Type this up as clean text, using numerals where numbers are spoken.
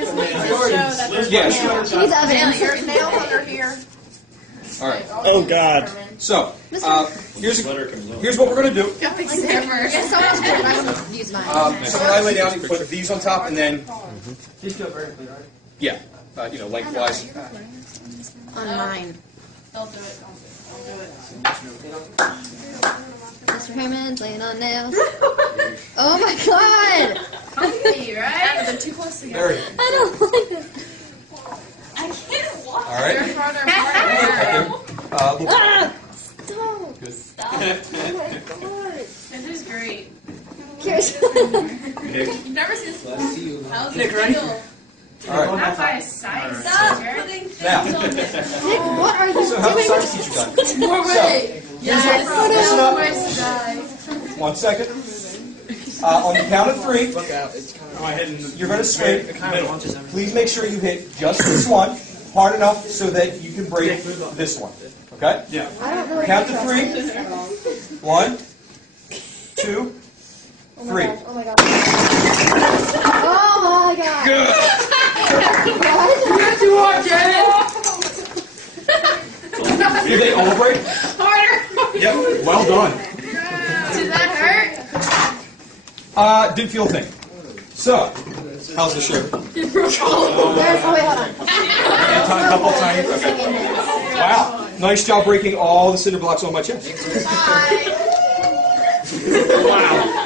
just need to show that there's Yeah, one sure. nail. She needs evidence. Your nails under here. All right. Oh God. So, here's what we're going to do. Got the zipper. Yeah, someone else put it. I would use mine. So when I lay down, you put these on top, and then, Just go vertically, right? yeah, lengthwise. On mine. Don't do it. Don't do it. Mr. Hammond laying on nails. Oh my God! Comfy, right? They're too close together. There you go. I don't like this. I can't walk. All right. They're farther apart. Stop! Good. Stop. This is great. Here's You've never seen this. How's it feel? All right. Not by a science. Now, Stop Nick, what are you so how's the doing? science teacher done? More way. Yes. Listen up. Nice guy. 1 second. On the count of 3, Look out. It's kind of. you're going to swing. It kind of launches everything. Please make sure you hit just this one hard enough so that you can break this one. Okay? Yeah. I don't know. Count to 3. 1, 2, 3. Oh my God. Oh my God. Good. Yes, you are, Janet. Did they all break? Harder. Yep. Well done. Did that hurt? Didn't feel a thing. So, how's the shirt? Oh wait, hold on. A couple times. Okay. Wow. Nice job breaking all the cinder blocks on my chest. Bye. Wow.